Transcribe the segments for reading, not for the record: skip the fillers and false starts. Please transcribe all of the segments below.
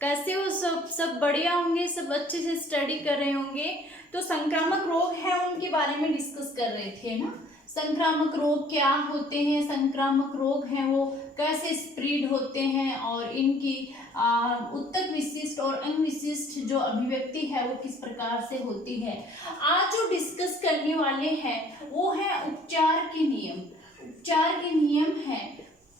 कैसे हो? सब बढ़िया होंगे, सब अच्छे से स्टडी कर रहे होंगे। तो संक्रामक रोग है उनके बारे में डिस्कस कर रहे थे ना। संक्रामक रोग क्या होते हैं, संक्रामक रोग हैं वो कैसे स्प्रेड होते हैं और इनकी उत्तक विशिष्ट और अंग विशिष्ट जो अभिव्यक्ति है वो किस प्रकार से होती है। आज जो डिस्कस करने वाले हैं वो है उपचार के नियम। उपचार के नियम है,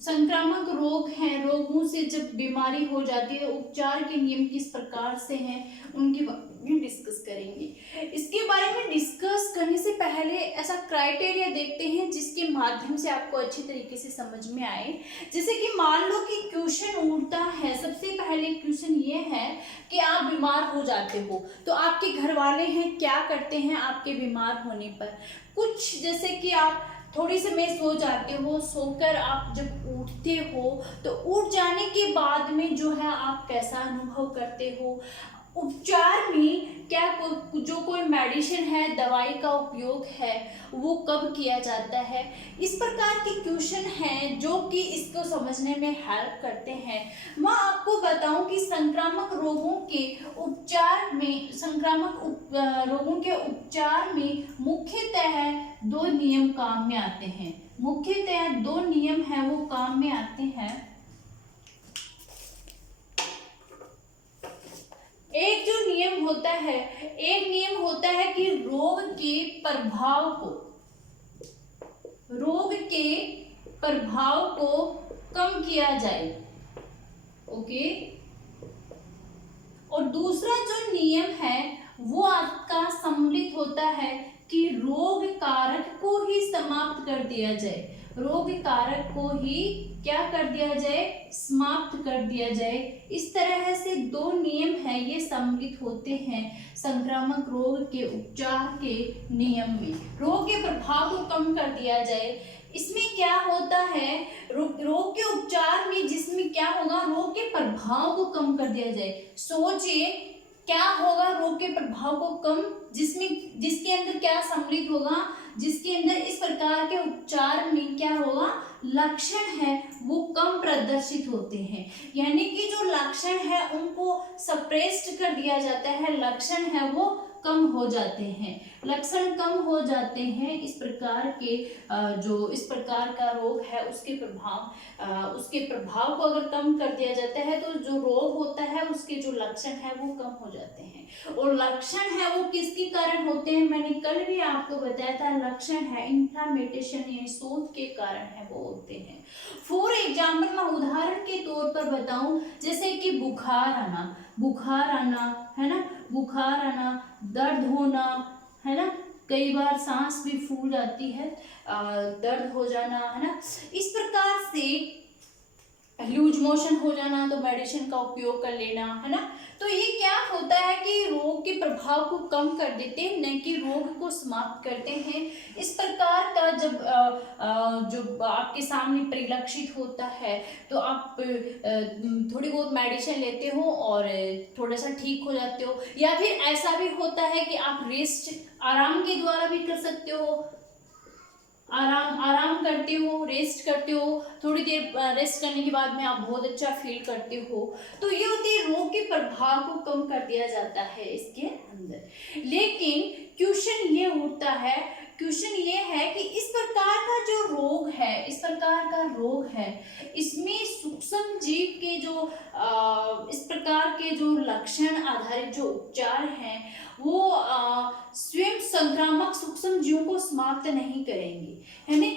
संक्रामक रोग हैं, रोगों से जब बीमारी हो जाती है उपचार के नियम किस प्रकार से हैं उनके बारे में डिस्कस करेंगे। इसके बारे में डिस्कस करने से पहले ऐसा क्राइटेरिया देखते हैं जिसके माध्यम से आपको अच्छी तरीके से समझ में आए। जैसे कि मान लो कि क्वेश्चन उठता है, सबसे पहले क्वेश्चन ये है कि आप बीमार हो जाते हो तो आपके घर वाले हैं क्या करते हैं आपके बीमार होने पर। कुछ जैसे कि आप थोड़ी समय सो जाते हो, सोकर आप जब उठते हो तो उठ जाने के बाद में जो है आप कैसा अनुभव करते हो। उपचार में क्या जो कोई मेडिसिन है, दवाई का उपयोग है वो कब किया जाता है। इस प्रकार के क्वेश्चन हैं जो कि इसको समझने में हेल्प करते हैं। मैं आपको बताऊं कि संक्रामक रोगों के उपचार में रोगों के उपचार में मुख्यतः दो नियम काम में आते हैं। मुख्यतः दो नियम हैं वो काम में आते हैं। एक जो नियम होता है, एक नियम होता है कि रोग के प्रभाव को कम किया जाए। ओके। और दूसरा जो नियम है वो आपका सम्मिलित होता है कि रोग कारक को ही समाप्त कर दिया जाए। रोग कारक को ही क्या कर दिया जाए, समाप्त कर दिया जाए। इस तरह से दो नियम है ये सम्मिलित होते हैं संक्रामक रोग के उपचार के नियम में। रोग के प्रभाव को कम कर दिया जाए, इसमें क्या होता है, रोग के उपचार में जिसमें क्या होगा, रोग के प्रभाव को कम कर दिया जाए। सोचिए क्या होगा रोग के प्रभाव को कम, जिसके अंदर क्या सम्मिलित होगा, जिसके अंदर इस प्रकार के उपचार में क्या होगा, लक्षण है वो कम प्रदर्शित होते हैं। यानी कि जो लक्षण है उनको सप्रेस्ड कर दिया जाता है, लक्षण है वो कम हो जाते हैं, लक्षण कम हो जाते हैं। इस प्रकार के जो इस प्रकार का रोग है उसके प्रभाव को अगर कम कर दिया जाता है तो जो रोग होता है उसके जो लक्षण है वो कम हो जाते हैं। और लक्षण है वो किसके कारण होते हैं, मैंने कल भी आपको बताया था, लक्षण है इन्फ्लामेटेशन यानी शोथ के कारण है वो होते हैं। फॉर एग्जाम्पल मैं उदाहरण के तौर पर बताऊं, जैसे कि बुखार आना है ना, बुखार आना, दर्द होना है ना, कई बार सांस भी फूल जाती है, दर्द हो जाना है ना, इस प्रकार से लूज मोशन हो जाना तो मेडिसिन का उपयोग कर लेना है ना। तो ये क्या होता है कि रोग के प्रभाव को कम कर देते हैं, न कि रोग को समाप्त करते हैं। इस प्रकार का जब आपके सामने परिलक्षित होता है तो आप थोड़ी बहुत मेडिसिन लेते हो और थोड़ा सा ठीक हो जाते हो, या फिर ऐसा भी होता है कि आप रेस्ट आराम के द्वारा भी कर सकते हो। आराम करते हो, रेस्ट करते हो, थोड़ी देर रेस्ट करने के बाद में आप बहुत अच्छा फील करते हो। तो ये होती है रोग के प्रभाव को कम कर दिया जाता है इसके अंदर। लेकिन क्वेश्चन ये उठता है, क्वेश्चन ये है कि इस प्रकार का जो रोग है, इस प्रकार का रोग है, इसमें सूक्ष्म जीव के जो इस प्रकार के जो लक्षण आधारित जो उपचार हैं वो स्वयं संक्रामक सूक्ष्म जीवों को समाप्त नहीं करेंगे। यानी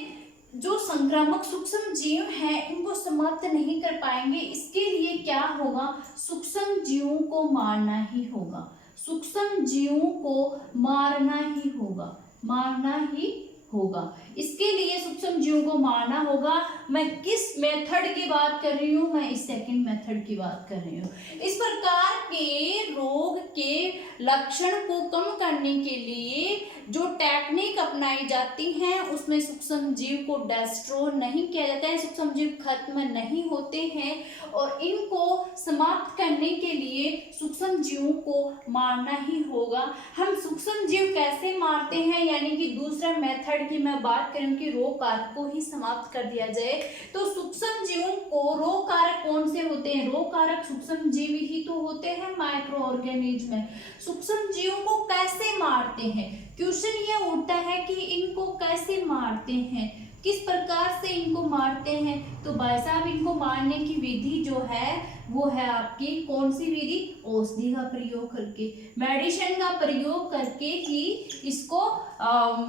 जो संक्रामक सूक्ष्म जीव हैं इनको समाप्त नहीं कर पाएंगे। इसके लिए क्या होगा, सूक्ष्म जीवों को मारना ही होगा, सूक्ष्म जीवों को मारना ही होगा, मारना ही होगा। इसके लिए सूक्ष्म जीवों को मारना होगा। मैं किस मेथड की बात कर रही हूँ, मैं इस सेकंड मेथड की बात कर रही हूँ। इस प्रकार के रोग के लक्षण को कम करने के लिए जो टेक्निक अपनाई जाती हैं उसमें सूक्ष्म जीव को डेस्ट्रॉय नहीं किया जाता है, सूक्ष्म जीव खत्म नहीं होते हैं, और इनको समाप्त करने के लिए सूक्ष्म जीवों को मारना ही होगा। हम सूक्ष्म जीव कैसे मारते हैं, यानी कि दूसरा मेथड की मैं बात करूं कि रोग कारक को ही समाप्त कर दिया जाए, तो सूक्ष्म जीवों को रोग कारक कौन से होते हैं, रोग कारक सूक्ष्म जीव ही तो होते हैं माइक्रो ऑर्गेनिज्म में। सूक्ष्म जीवों को कैसे मारते हैं, क्वेश्चन ये उठता है कि इनको कैसे मारते हैं, किस प्रकार से इनको मारते हैं। तो भाई साहब इनको मारने की विधि जो है वो है आपकी कौन सी विधि, औषधि का प्रयोग करके, मेडिसिन का प्रयोग करके ही इसको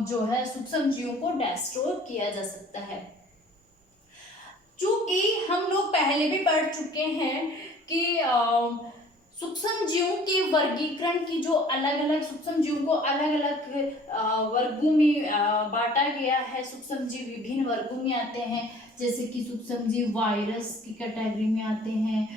जो है सूक्ष्म जीवों को डेस्ट्रॉय किया जा सकता है। चूंकि हम लोग पहले भी पढ़ चुके हैं कि सूक्ष्म जीवों के वर्गीकरण की जो अलग अलग सूक्ष्म जीवों को अलग अलग वर्गों में बांटा गया है, सूक्ष्म जीव विभिन्न वर्गों में आते हैं, जैसे कि सूक्ष्म जीव वायरस की कैटेगरी में आते हैं,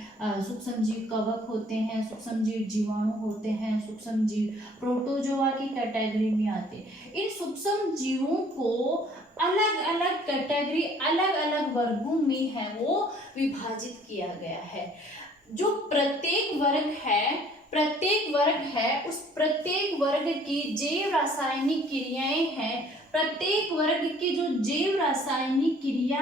सूक्ष्म जीव कवक होते हैं, सूक्ष्म जीव जीवाणु होते हैं, सूक्ष्म जीव प्रोटोजोआ की कैटेगरी में आते हैं। इन सूक्ष्म जीवों को अलग अलग कैटेगरी अलग अलग वर्गों में है वो विभाजित किया गया है। जो प्रत्येक वर्ग है उस प्रत्येक वर्ग की जैव रासायनिक क्रियाएं हैं, प्रत्येक वर्ग की जो जैव रासायनिक क्रिया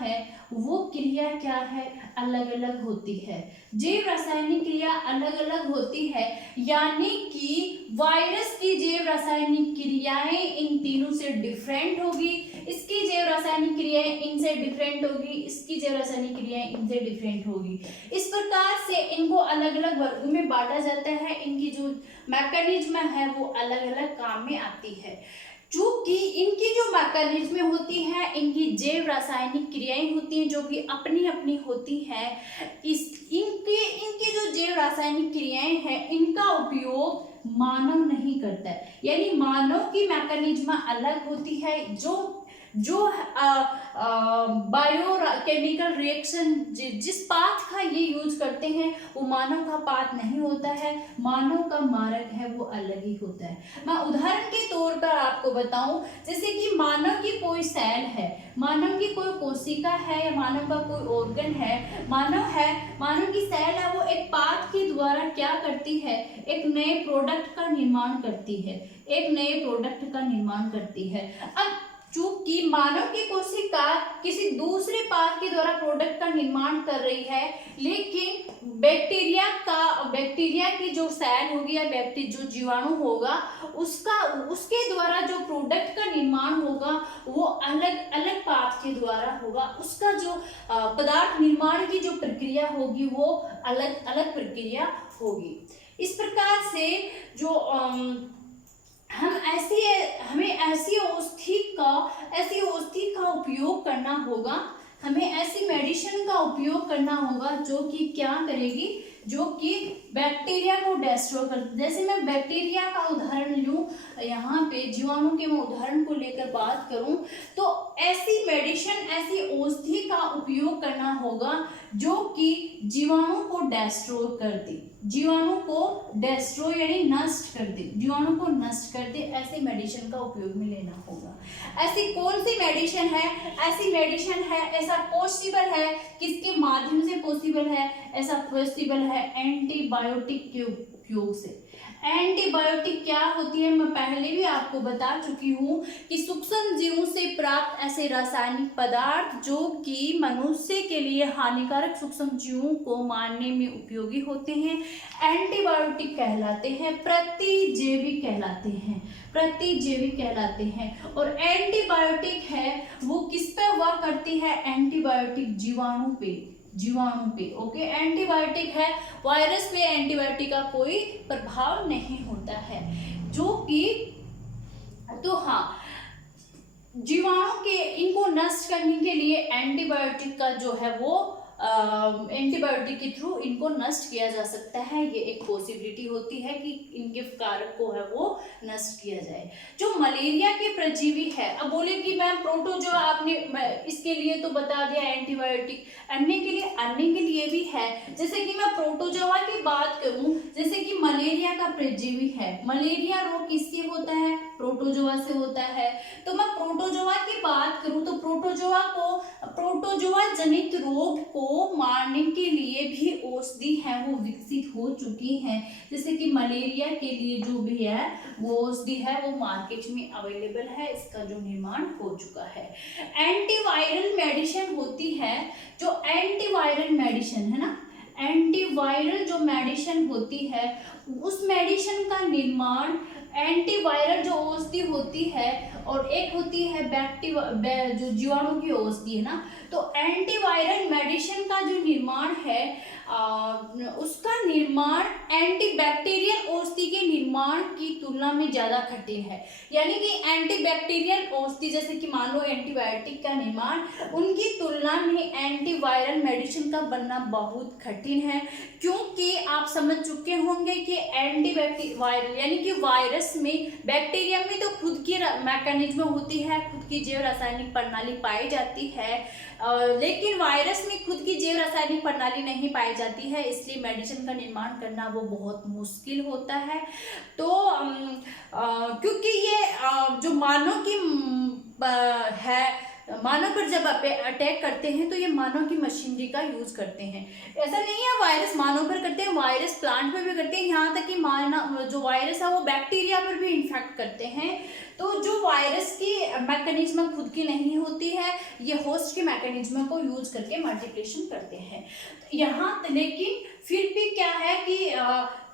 है वो क्रिया क्या है, अलग अलग होती है। जैव रासायनिक क्रिया अलग अलग होती है, यानी कि वायरस की जैव रासायनिक क्रियाएं इन तीनों से डिफरेंट होगी, इसकी जैव रासायनिक क्रियाएं इनसे डिफरेंट होगी, इसकी जैव रासायनिक क्रियाएं इनसे डिफरेंट होगी। इस प्रकार से इनको अलग अलग वर्गों में बांटा जाता है, इनकी जो मैकेनिज्म है वो अलग अलग काम में आती है। चूंकि इनकी जो मैकेनिज्म होती है, इनकी जैव रासायनिक क्रियाएं होती हैं जो कि अपनी अपनी होती हैं, इनकी जो जैव रासायनिक क्रियाएं हैं इनका उपयोग मानव नहीं करता है, यानी मानव की मैकेनिज्म अलग होती है। जो बायो केमिकल रिएक्शन जिस पाथ का ये यूज करते हैं वो मानव का पाथ नहीं होता है, मानव का मार्ग है वो अलग ही होता है। मैं उदाहरण के तौर पर आपको बताऊं, जैसे कि मानव की कोई सेल है, मानव की कोई कोशिका है, या मानव का कोई ऑर्गन है, मानव की सेल है, वो एक पाथ के द्वारा क्या करती है, एक नए प्रोडक्ट का निर्माण करती है। अब चूंकि मानव की कोशिका किसी दूसरे पाथ के द्वारा प्रोडक्ट का निर्माण कर रही है, लेकिन बैक्टीरिया की जो सेल होगी या जो जीवाणु होगा उसके द्वारा जो प्रोडक्ट का निर्माण होगा वो अलग अलग पाथ के द्वारा होगा, उसका जो पदार्थ निर्माण की जो प्रक्रिया होगी वो अलग अलग प्रक्रिया होगी। इस प्रकार से जो हमें ऐसी औषधि का उपयोग करना होगा, हमें ऐसी मेडिसिन का उपयोग करना होगा जो कि क्या करेगी, जो कि बैक्टीरिया को डेस्ट्रॉय कर। जैसे मैं बैक्टीरिया का उदाहरण लूं, यहाँ पे जीवाणु के मैं उदाहरण को लेकर बात करूं, तो ऐसी मेडिसिन ऐसी औषधि का उपयोग करना होगा जो कि जीवाणु को डेस्ट्रॉय कर दे, जीवाणु को डेस्ट्रॉय यानी नष्ट कर दे, जीवाणु को नष्ट कर दे, ऐसी मेडिसिन का उपयोग में लेना होगा। ऐसी कौन सी मेडिसिन है, ऐसा पॉसिबल है, किसके माध्यम से पॉसिबल है, ऐसा पॉसिबल है एंटीबायोटिक के उपयोग से। एंटीबायोटिक क्या होती है, मैं पहले भी आपको बता चुकी हूँ कि सूक्ष्म जीवों से प्राप्त ऐसे रासायनिक पदार्थ जो कि मनुष्य के लिए हानिकारक सूक्ष्म जीवों को मारने में उपयोगी होते हैं, एंटीबायोटिक कहलाते हैं, प्रतिजैविक कहलाते हैं। और एंटीबायोटिक है वो किस पे वर्क करती है, एंटीबायोटिक जीवाणु पे। ओके, एंटीबायोटिक है, वायरस पे एंटीबायोटिक का कोई प्रभाव नहीं होता है, जो कि तो हाँ, जीवाणु के इनको नष्ट करने के लिए एंटीबायोटिक का जो है वो एंटीबायोटिक के थ्रू इनको नष्ट किया जा सकता है। ये एक पॉसिबिलिटी होती है कि इनके कारक को है वो नष्ट किया जाए। जो मलेरिया के परजीवी है, अब बोले कि मैम प्रोटोजोआ आपने इसके लिए तो बता दिया एंटीबायोटिक, अन्य के लिए भी है। जैसे कि मैं प्रोटोजोआ की बात करूं, जैसे कि मलेरिया का परजीवी है, मलेरिया रोग किससे होता है? प्रोटोजोआ से होता है। तो मैं प्रोटोजोआ की बात करूं तो प्रोटोजोआ जनित रोग को मारने के लिए भी औषधि है वो विकसित हो चुकी हैं। जैसे कि मलेरिया के लिए जो भी है वो औषधि है वो मार्केट में अवेलेबल है, इसका जो निर्माण हो चुका है। एंटीवायरल मेडिसिन होती है, जो एंटीवायरल मेडिसिन है ना, एंटीवायरल जो मेडिसिन होती है उस मेडिसिन का निर्माण, एंटीवायरल जो औषधि होती है और एक होती है जो जीवाणु की औषधि है ना, तो एंटीवायरल मेडिसिन का जो निर्माण है उसका निर्माण एंटीबैक्टीरियल औषधि के निर्माण की तुलना में ज्यादा कठिन है। यानी कि एंटीबैक्टीरियल औषधि जैसे कि मान लो एंटीबायोटिक का निर्माण, उनकी तुलना में एंटीवायरल मेडिसिन का बनना बहुत कठिन है, क्योंकि आप समझ चुके होंगे कि एंटीवायरल यानी कि वायरस में, बैक्टीरिया में तो खुद की मैकेनिज्म होती है, खुद की जैव रासायनिक प्रणाली पाई जाती है, लेकिन वायरस में खुद की जैव रासायनिक प्रणाली नहीं पाई जाती है, इसलिए मेडिसिन का निर्माण करना वो बहुत मुश्किल होता है। तो क्योंकि ये जो मानव की है, मानव पर जब अटैक करते हैं तो ये मानव की मशीनरी का यूज करते हैं। ऐसा नहीं है वायरस मानव पर करते हैं, वायरस प्लांट पर भी करते हैं, यहाँ तक कि जो वायरस है वो बैक्टीरिया पर भी इन्फेक्ट करते हैं। तो जो वायरस की मैकेनिज्म खुद की नहीं होती है, ये होस्ट के मैकेनिज्म को यूज करके मल्टीप्लिकेशन करते हैं। यहाँ लेकिन फिर भी क्या है कि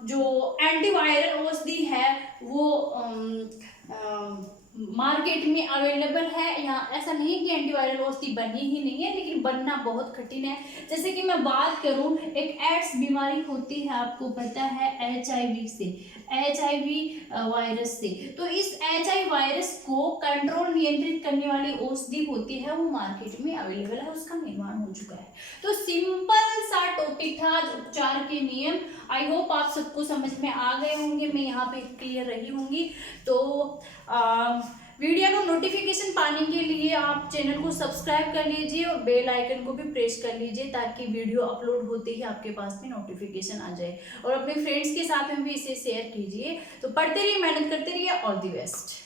जो एंटीवायरल औषधि है वो मार्केट में अवेलेबल है। यहाँ ऐसा नहीं है कि एंटीवायरल औषधि बनी ही नहीं है, लेकिन बनना बहुत कठिन है। जैसे कि मैं बात करूं, एक एड्स बीमारी होती है, आपको पता है, HIV वायरस से। तो इस HIV वायरस को कंट्रोल नियंत्रित करने वाली औषधि होती है, वो मार्केट में अवेलेबल है, उसका निर्माण हो चुका है। तो सिंपल सा टॉपिक था उपचार के नियम। आई होप आप सबको समझ में आ गए होंगे, मैं यहाँ पे क्लियर रही होंगी। तो वीडियो को नोटिफिकेशन पाने के लिए आप चैनल को सब्सक्राइब कर लीजिए और बेल आइकन को भी प्रेस कर लीजिए, ताकि वीडियो अपलोड होते ही आपके पास में नोटिफिकेशन आ जाए। और अपने फ्रेंड्स के साथ में भी इसे शेयर कीजिए। तो पढ़ते रहिए, मेहनत करते रहिए, ऑल द बेस्ट।